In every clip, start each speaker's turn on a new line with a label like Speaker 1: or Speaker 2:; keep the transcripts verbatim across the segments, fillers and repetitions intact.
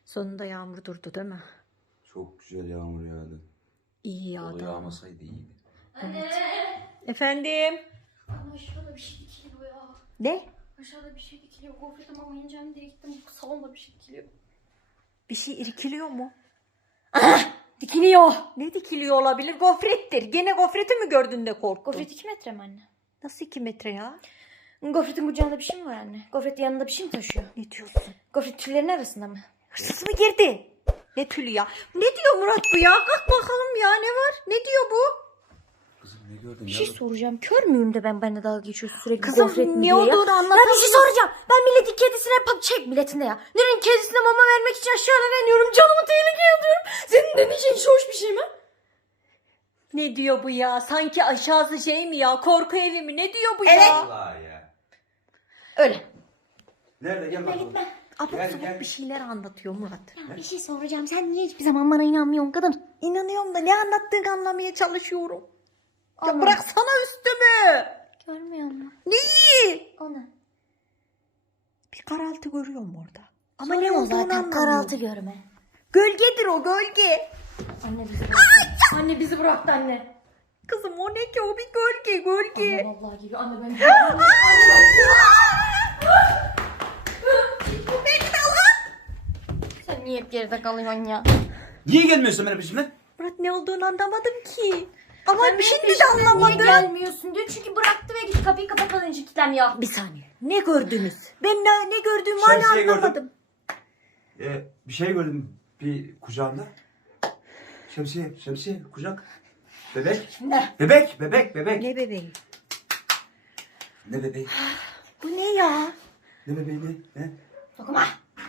Speaker 1: Sonunda yağmur durdu değil mi?
Speaker 2: Çok güzel yağmur yağdı.
Speaker 1: İyi
Speaker 2: O
Speaker 1: yağdı.
Speaker 2: yağmasaydı iyiydi.
Speaker 3: Anne.
Speaker 1: Efendim?
Speaker 3: Ama aşağıda bir şey dikiliyor ya.
Speaker 1: Ne?
Speaker 3: Aşağıda bir şey dikiliyor. Gofretim ama ineceğim diye gittim. Salonda bir şey dikiliyor.
Speaker 1: Bir şey irkiliyor mu?
Speaker 3: Dikiliyor.
Speaker 1: Ne dikiliyor olabilir? Gofrettir. Gene gofreti mi gördün de korktun?
Speaker 3: Gofret iki metre mi anne?
Speaker 1: Nasıl iki metre ya?
Speaker 3: Gofretin kucağında bir şey mi var anne? Gofret yanında bir şey mi taşıyor?
Speaker 1: Ne diyorsun?
Speaker 3: Gofret tüllerin arasında mı?
Speaker 1: Hırsız mı girdi? Ne tülü ya? Ne diyor Murat bu ya? Kalk bakalım ya, ne var? Ne diyor bu?
Speaker 2: Kızım ne gördün
Speaker 3: Bir
Speaker 2: ya?
Speaker 3: şey soracağım. Kör müyüm de ben benimle dalga geçiyorsun sürekli
Speaker 1: Kızım,
Speaker 3: gofret mi
Speaker 1: ne
Speaker 3: diye ya?
Speaker 1: olduğunu anlat.
Speaker 3: Ya bir şey soracağım. Ben milletin kedisine pap çek milletinde ya. Nerenin kedisine mama vermek için aşağılara iniyorum. Canımı tehlikeye atıyorum. Senin dediğin şey hiç hoş bir şey mi?
Speaker 1: Ne diyor bu ya? Sanki aşağısı şey mi ya? Korku evi mi? Ne diyor bu
Speaker 3: Evet.
Speaker 1: ya?
Speaker 2: Allah ya.
Speaker 3: Öyle.
Speaker 2: Nerede gel bakalım.
Speaker 1: Abuk
Speaker 2: Gel,
Speaker 1: sabuk
Speaker 2: gel.
Speaker 1: bir şeyler anlatıyor Murat.
Speaker 3: Ya bir şey soracağım. Sen niye hiçbir zaman bana inanmıyorsun kadın?
Speaker 1: İnanıyorum da ne anlattığını anlamaya çalışıyorum. Ya
Speaker 3: Anladım.
Speaker 1: bıraksana üstümü.
Speaker 3: Görmüyor musun?
Speaker 1: Neyi?
Speaker 3: Onu.
Speaker 1: Bir karaltı görüyorum orada. Ama
Speaker 3: Ama
Speaker 1: ne olduğunu
Speaker 3: zaten
Speaker 1: anlamıyorum.
Speaker 3: karaltı görme.
Speaker 1: Gölgedir o, gölge.
Speaker 3: Anne bizi bıraktı. Anne bizi bıraktı anne.
Speaker 1: Kızım o ne ki, o bir gölge gölge.
Speaker 3: Anne vallahi geliyor. Anne ben Sen niye hep geride kalıyorsun ya?
Speaker 2: Niye gelmiyorsun benim peşimden?
Speaker 1: Murat ne olduğunu anlamadım ki. Ama
Speaker 3: Sen
Speaker 1: bir şey
Speaker 3: benim
Speaker 1: de
Speaker 3: peşimden
Speaker 1: anlamadım.
Speaker 3: Niye gelmiyorsun diyor. Çünkü bıraktı ve git kapıyı kapatmadan önce kilitleniyor.
Speaker 1: Bir saniye. Ne gördünüz? Ben ne, ne gördüğümü hala
Speaker 2: Şemsiye gördüm.
Speaker 1: anlamadım.
Speaker 2: Ee, bir şey gördüm bir kucağında. Şemsiye, şemsiye, kucak. Bebek.
Speaker 3: Ne?
Speaker 2: Bebek, bebek, bebek.
Speaker 1: Ne bebeği?
Speaker 2: Ne bebeği?
Speaker 1: Bu ne ya?
Speaker 2: Ne bebeği ne? Ne?
Speaker 3: Dokunma.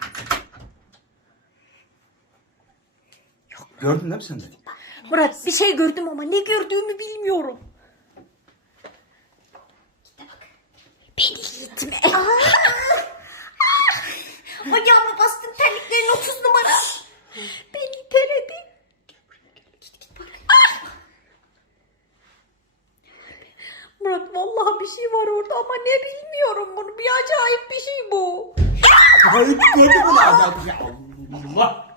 Speaker 2: Gördün değil mi sen de?
Speaker 1: Murat bir şey gördüm ama ne gördüğümü bilmiyorum. Beni gitme. Ayağımı bastın terliklerin otuz numara. Beni teredi. Git git bak. Murat vallahi bir şey var orada ama ne bilmiyorum bunu. Bir acayip bir şey bu.
Speaker 2: Hayır, gördüm bunu azaltı ya. Allah.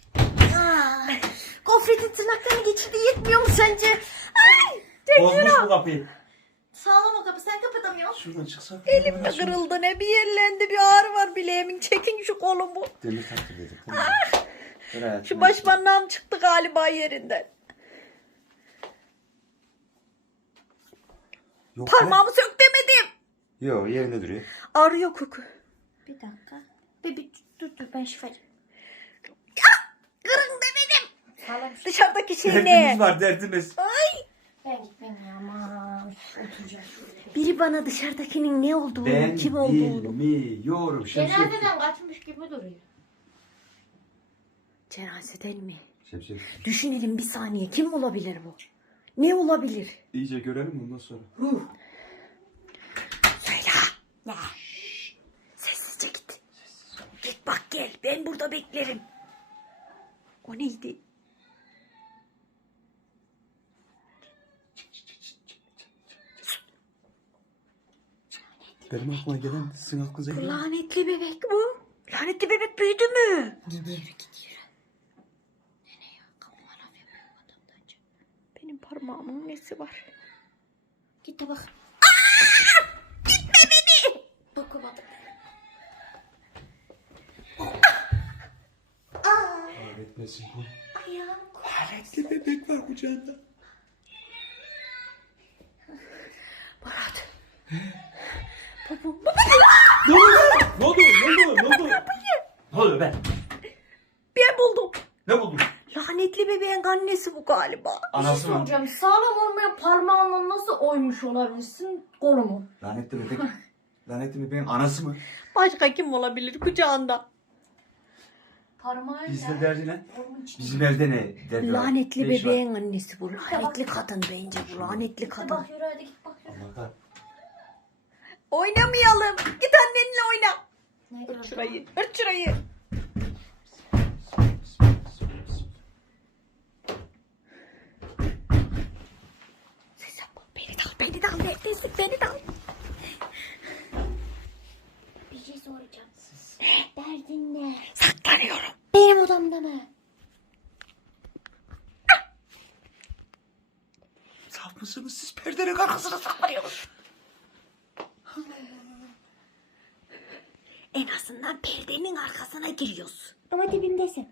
Speaker 1: Gofretin tırnaklarını geçirdi, yetmiyor mu sence? Ay,
Speaker 2: Bozmuş bu kapıyı.
Speaker 3: Sağlam o kapı. Sen kapatamıyorsun.
Speaker 2: Şuradan çıksak.
Speaker 1: elim de kırıldı, ne bir yerlendi, bir ağrı var bileğimin. Çekin şu kolumu.
Speaker 2: Demir taktı dedim.
Speaker 1: Şu başparmağım çıktı galiba yerinden.
Speaker 2: Yok,
Speaker 1: Parmağımı sök demedim.
Speaker 2: Yok, yerinde duruyor.
Speaker 1: Ağrıyor koku.
Speaker 3: Bir dakika. Bir, bir dur dur ben şifacı.
Speaker 1: Kırın demedim.
Speaker 3: Sağlam bir şey.
Speaker 1: Dışarıdaki şey
Speaker 2: Derdimiz
Speaker 1: ne?
Speaker 2: var, derdimiz.
Speaker 3: Ben gitmem ya aman. Oturacağım şöyle.
Speaker 1: Biri bana dışarıdakinin ne olduğunu,
Speaker 2: Ben
Speaker 1: kim olduğunu.
Speaker 2: bilmiyorum. Şemsiye.
Speaker 3: Cenazeden kaçmış gibi duruyor.
Speaker 1: Cenazeden mi?
Speaker 2: Şemsiye.
Speaker 1: Düşünelim bir saniye, kim olabilir bu? Ne olabilir?
Speaker 2: İyice görelim ondan sonra.
Speaker 1: Söyle. Ne? Sessizce git. Git bak gel, ben burada beklerim. O neydi?
Speaker 2: Benim aklıma gelen sizin aklınıza
Speaker 1: Bu
Speaker 2: gelen.
Speaker 1: lanetli bebek bu. Lanetli bebek büyüdü mü?
Speaker 3: Gidiyor gidiyor. Nereye? Kapıma laf yapıyor vatandaş.
Speaker 1: Benim parmağımın nesi var?
Speaker 3: Git de bak.
Speaker 1: Gitme beni.
Speaker 3: Dokunmadım.
Speaker 2: Öğretmesin bu.
Speaker 3: Ayağım.
Speaker 2: Lanetli bebek var kucağında.
Speaker 1: Murat. Bu, bu,
Speaker 2: Ne oluyor? Ne oluyor? Ne oluyor? Ne oluyor? Ne oluyor be?
Speaker 1: ben buldum.
Speaker 2: Ne buldun?
Speaker 1: Lanetli bebeğin annesi bu galiba.
Speaker 2: Anası mı?
Speaker 3: Soracağım. Sağlam olmayan parmağınla nasıl oymuş olabilirsin kolumu?
Speaker 2: Lanetli bebek. Lanetli bebeğin anası mı?
Speaker 1: Başka kim olabilir kucağında?
Speaker 3: Parmağıyla.
Speaker 2: Bizde derdi ne?
Speaker 3: Onun için.
Speaker 2: Bizim evde ne derdi var?
Speaker 1: Lanetli
Speaker 2: Ne iş var?
Speaker 1: bebeğin annesi bu. Lanetli kadın bence bu. Lanetli
Speaker 3: Git de
Speaker 1: kadın.
Speaker 3: bak yürü hadi git bak yürü.
Speaker 2: Allah kahretsin.
Speaker 1: Oynamayalım. Git annenle oyna.
Speaker 3: Ne
Speaker 1: Ört şurayı. Ört şurayı. Ses yapma. Beni de al. Beni de al. Neredesin? Beni de al.
Speaker 3: Bir şey soracağım. Ne? Derdin ne?
Speaker 1: Saklanıyorum.
Speaker 3: Benim
Speaker 2: mısınız? Siz perdenin arkasına saklanıyorsunuz.
Speaker 1: En azından perdenin arkasına giriyoruz.
Speaker 3: Ama dibimdesin.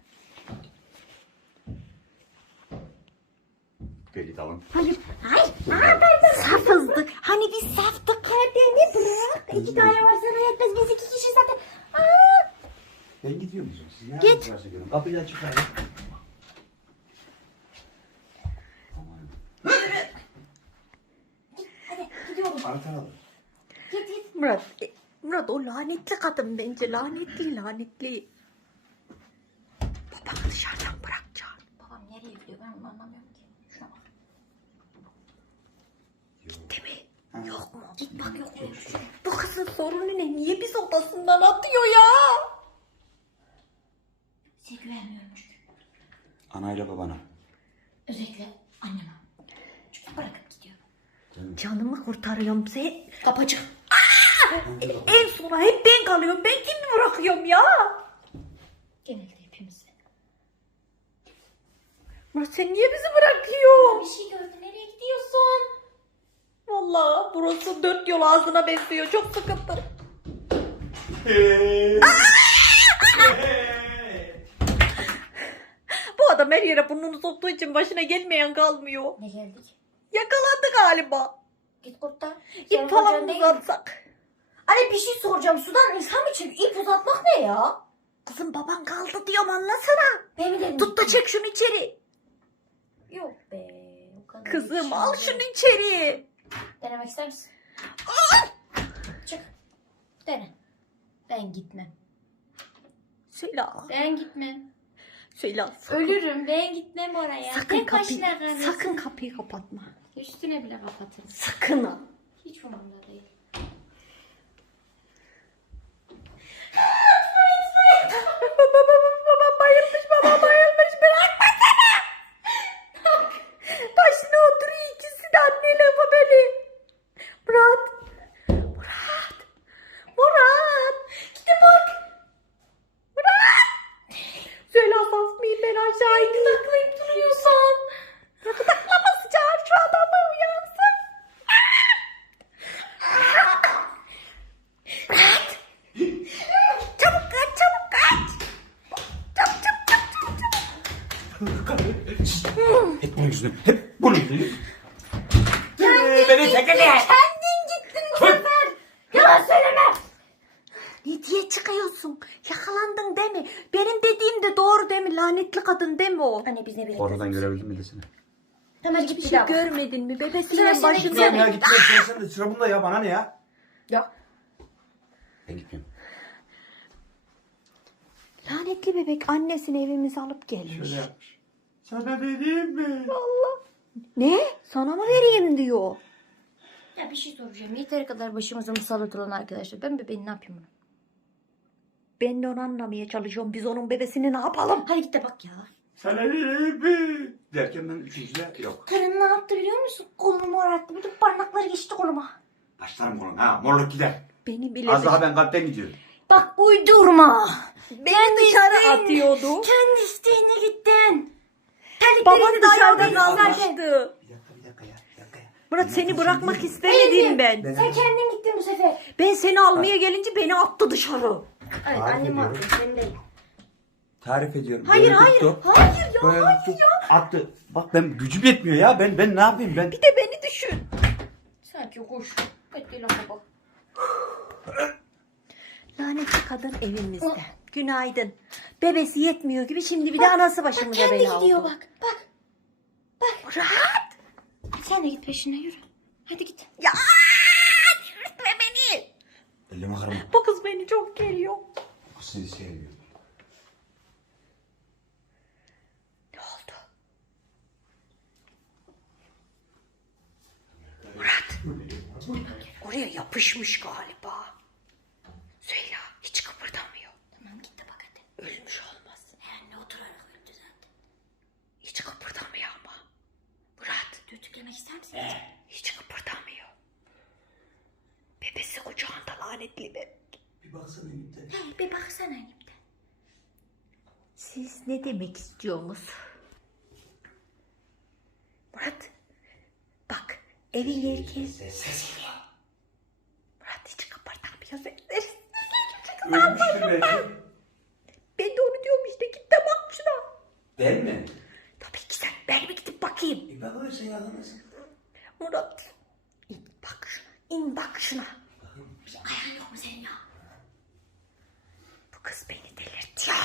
Speaker 2: Beni de alın.
Speaker 3: Hayır. Hayır. Aa, ben de safızdık. Hani biz saftık. Perdeni bırak. İki tane var sana yetmez. Biz iki kişi zaten. Aa.
Speaker 2: Ben gidiyor musun? Siz ne
Speaker 3: Git.
Speaker 2: yapıyorsunuz? Görün. Kapıyı açık hadi.
Speaker 3: Hadi gidiyorum.
Speaker 2: Anahtar alın.
Speaker 3: Git git.
Speaker 1: Murat, e, Murat o lanetli kadın bence. Lanetli, lanetli. Babanı dışarıdan bırakacaksın.
Speaker 3: Babam nereye gidiyor ben onu anlamıyorum ki. Şuna bak.
Speaker 1: Değil mi? Yok mu?
Speaker 3: Git bak yok mu?
Speaker 1: Bu kızın sorunu ne? Niye biz odasından atıyor ya?
Speaker 3: Size güvenmiyorum çünkü.
Speaker 2: Anayla babana.
Speaker 3: Özellikle anneme. Çünkü bırakıp gidiyor.
Speaker 1: Canımı kurtarıyorum sen.
Speaker 3: Kapacık.
Speaker 1: En sona hep ben kalıyorum. Ben kimi bırakıyorum ya?
Speaker 3: Genelde hepimiz.
Speaker 1: Murat sen niye bizi bırakıyorsun?
Speaker 3: Bir şey gördü. Nereye gidiyorsun?
Speaker 1: Vallahi burası dört yol ağzına benziyor. Çok sıkıntı. Bu adam her yere burnunu soktuğu için başına gelmeyen kalmıyor.
Speaker 3: Ne geldik?
Speaker 1: Yakalandı galiba.
Speaker 3: Git kurtar.
Speaker 1: İp falan uzatsak.
Speaker 3: Anne bir şey soracağım. Sudan insan mı çıkıyor? İp uzatmak ne ya?
Speaker 1: Kızım baban kaldı diyorum anlasana.
Speaker 3: Benim de
Speaker 1: Tut da çek şunu içeri.
Speaker 3: Yok be. O kadar
Speaker 1: Kızım
Speaker 3: yetişmedi.
Speaker 1: al şunu içeri.
Speaker 3: Denemek ister misin? Çık. Dene. Ben gitmem.
Speaker 1: Söyle.
Speaker 3: Ben gitmem.
Speaker 1: Söyle.
Speaker 3: Ölürüm. Ben gitmem oraya.
Speaker 1: Sakın
Speaker 3: Tek
Speaker 1: kapıyı,
Speaker 3: başına kalırsın.
Speaker 1: sakın kapıyı kapatma.
Speaker 3: Üstüne bile kapatırım.
Speaker 1: Sakın ha.
Speaker 3: Hiç umurumda değil.
Speaker 1: Babam bayılmış, babam bayılmış. Bırakmasana. Başına oturuyor ikisi de anneyle babeli. Murat. Murat. Murat. Gidin bak. Murat. Söyle saf mıyım ben aşağı indim.
Speaker 3: Taklayıp duruyorsan.
Speaker 1: Gıdaklaması çağır şu adamı uyansın. Murat. Çabuk kaç, çabuk kaç. Çabuk, çabuk, çabuk, çabuk, çabuk.
Speaker 2: Hep bunun yüzünden. Hep bunun yüzünden. Ee, Beni tekele.
Speaker 3: Kendin gittin bu sefer. Yalan söyleme.
Speaker 1: Ne diye çıkıyorsun? Yakalandın değil mi? Benim dediğim de doğru değil mi? Lanetli kadın değil mi o?
Speaker 3: Anne biz ne bilelim.
Speaker 2: Oradan görebildin mi desene.
Speaker 3: Tamam hadi git
Speaker 1: Bir
Speaker 3: bir
Speaker 1: şey
Speaker 3: daha bak.
Speaker 1: görmedin mi?
Speaker 3: Sıra
Speaker 1: Bebesiyle
Speaker 3: sende,
Speaker 1: başında.
Speaker 3: gitsene.
Speaker 2: Ya gitme istersen de sıra bunda ya bana ne ya?
Speaker 3: Ya.
Speaker 2: Ben gitmiyorum.
Speaker 1: Lanetli bebek annesini evimize alıp gelmiş.
Speaker 2: Şöyle yapmış. Sana vereyim mi?
Speaker 1: Allah. Ne? Sana mı vereyim diyor.
Speaker 3: Ya bir şey soracağım. Yeteri kadar başımıza musallat olan arkadaşlar. Ben bebeğini ne yapayım bunu?
Speaker 1: Ben de onu anlamaya çalışıyorum. Biz onun bebesini ne yapalım?
Speaker 3: Hadi git de bak ya.
Speaker 2: Sana vereyim mi? Derken ben üçüncüde yok.
Speaker 3: Karın ne yaptı biliyor musun? Kolumu morarttı. Bütün parmakları geçti koluma.
Speaker 2: Başlarım kolun ha morluk gider.
Speaker 1: Beni bile
Speaker 2: Az daha ben kalpten gidiyorum.
Speaker 3: Bak uydurma.
Speaker 1: beni dışarı
Speaker 3: isteğin-
Speaker 1: atıyordu.
Speaker 3: Kendi isteğine gittin.
Speaker 1: Baban
Speaker 3: Terliklerini de
Speaker 1: dışarıda
Speaker 3: ayağına zaten.
Speaker 1: kalmıştı.
Speaker 2: Bir dakika bir dakika ya. Bir dakika ya.
Speaker 1: Murat
Speaker 2: Ben
Speaker 1: seni
Speaker 2: sana
Speaker 1: bırakmak
Speaker 2: söyleyeyim mi?
Speaker 1: istemedim ben.
Speaker 2: Ben-
Speaker 3: Sen kendin gittin bu sefer.
Speaker 1: Ben seni almaya gelince beni attı dışarı.
Speaker 3: Evet
Speaker 2: Tarif
Speaker 3: annem
Speaker 2: ediyorum.
Speaker 3: haklı. Sen değil.
Speaker 2: Tarif ediyorum.
Speaker 3: Hayır
Speaker 2: Böyle
Speaker 3: hayır.
Speaker 2: tuttu.
Speaker 3: Hayır ya.
Speaker 2: Böyle
Speaker 3: hayır
Speaker 2: tuttu,
Speaker 3: ya.
Speaker 2: attı. Bak ben gücüm yetmiyor ya. Ben ben ne yapayım ben?
Speaker 1: Bir de beni düşün.
Speaker 3: Sanki kuş. Hadi lafa bak.
Speaker 1: Lanetli kadın evimizde. Günaydın. Bebesi yetmiyor gibi şimdi bir de anası başımıza
Speaker 3: Kendi
Speaker 1: bela
Speaker 3: gidiyor
Speaker 1: oldu.
Speaker 3: bak. Bak.
Speaker 1: Murat.
Speaker 3: Sen de git peşine yürü. Hadi git.
Speaker 1: Ya yürütme beni.
Speaker 2: Elime karım.
Speaker 1: Bu kız beni çok geriyor.
Speaker 2: Seni sevmiyorum.
Speaker 1: Ne oldu? Murat. Oraya yapışmış galiba. Söyle hiç kıpırdamıyor.
Speaker 3: Tamam git de bak hadi.
Speaker 1: Ölmüş olmasın.
Speaker 3: Yani oturarak öldü zaten.
Speaker 1: Hiç kıpırdamıyor ama. Murat.
Speaker 3: Dürtüklemek ister misin?
Speaker 1: Hiç kıpırdamıyor. Bebesi kucağında lanetli bebek.
Speaker 2: Bir baksana git.
Speaker 3: Hey, bir baksana Nip'ten.
Speaker 1: Siz ne demek istiyorsunuz? Murat. Bak Evin erkeği.
Speaker 2: Ses geliyor.
Speaker 1: Murat hiç kıpırdamıyor. Sesleri.
Speaker 2: Ölmüştür belki.
Speaker 1: Ben de onu diyorum işte. Git de bak şuna.
Speaker 2: Ben mi?
Speaker 1: Tabii ki sen. Ben mi gidip bakayım?
Speaker 2: Bir bak öyle yalanırsın.
Speaker 1: Murat. İn bak şuna. İn bak şuna.
Speaker 2: Bakayım. Bir saniye.
Speaker 1: Ayağın yok mu senin ya? Bu kız beni delirtiyor.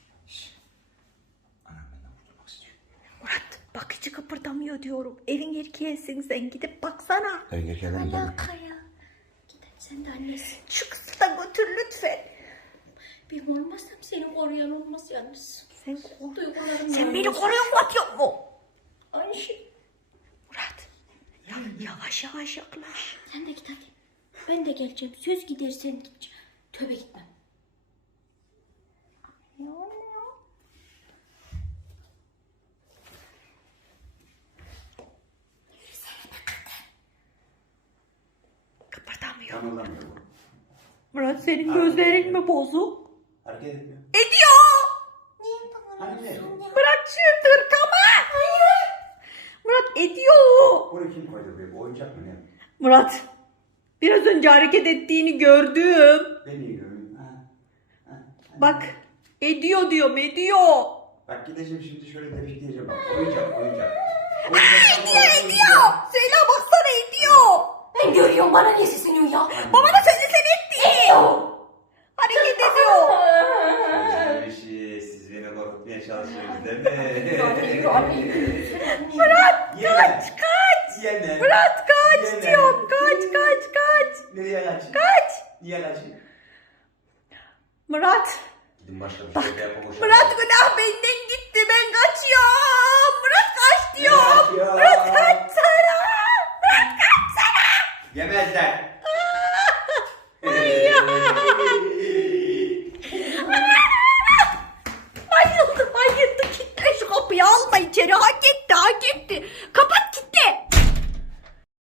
Speaker 2: Anam benden kurtulmak istiyor.
Speaker 1: Murat bak hiç kıpırdamıyor diyorum. Evin erkeğisin sen gidip baksana.
Speaker 2: Ben erkeğden gidelim.
Speaker 3: Alaka ya. Gidin sen de annesi.
Speaker 1: Şu kızı da götür lütfen.
Speaker 3: Ben olmazsam seni koruyan olmaz yalnız.
Speaker 1: Sen,
Speaker 3: Duygularım
Speaker 1: sen beni
Speaker 3: yalnız.
Speaker 1: koruyor mu diyor mu?
Speaker 3: Aynı şey.
Speaker 1: Murat ya, yavaş yavaş yaklaş.
Speaker 3: Sen de git hadi. Ben de geleceğim. Söz gidersen gideceğim. Tövbe gitmem.
Speaker 1: Ne oluyor? Kıpırdamıyor.
Speaker 2: Kımıldamıyor bu.
Speaker 1: Murat senin gözlerin mi bozuk?
Speaker 2: Hareket etmiyor.
Speaker 1: Ediyor.
Speaker 2: Hani ne?
Speaker 1: Bırak şu tırkamı. Hayır. Murat ediyor.
Speaker 2: Bunu kim koydu buraya? Bu oyuncak mı ne?
Speaker 1: Murat biraz önce hareket ettiğini gördüm.
Speaker 2: Ben iyi görüyorum. Ha. Ha.
Speaker 1: Bak ediyor diyorum ediyor.
Speaker 2: Bak gideceğim şimdi şöyle tepikleyeceğim. Bak oyuncak oyuncak. Oyuncak
Speaker 1: Ediyor ediyor. Söyle baksana ediyor.
Speaker 3: Ben görüyorum bana niye sesleniyorsun ya?
Speaker 1: Baba da söylesene ettiğini. Hareket ediyor.
Speaker 2: Bir şey siz beni korkutmaya çalışıyorsunuz değil mi?
Speaker 1: Murat
Speaker 2: Yeme.
Speaker 1: kaç kaç.
Speaker 2: Yeme.
Speaker 1: Murat kaç
Speaker 2: Yeme.
Speaker 1: diyorum. Kaç kaç kaç.
Speaker 2: Nereye kaç?
Speaker 1: Kaç.
Speaker 2: Niye kaçayım?
Speaker 1: Murat.
Speaker 2: Gidin başka bir şey yapalım.
Speaker 1: Murat günah benden gitti. Ben kaçıyorum. Murat kaç diyorum.
Speaker 2: kaçıyor?
Speaker 1: Murat kaç sana. Murat kaç sana.
Speaker 2: Yemezler.
Speaker 1: Bayıldı bayıldı. Kitle şu kapıyı alma içeri. Hak etti hak etti. Kapat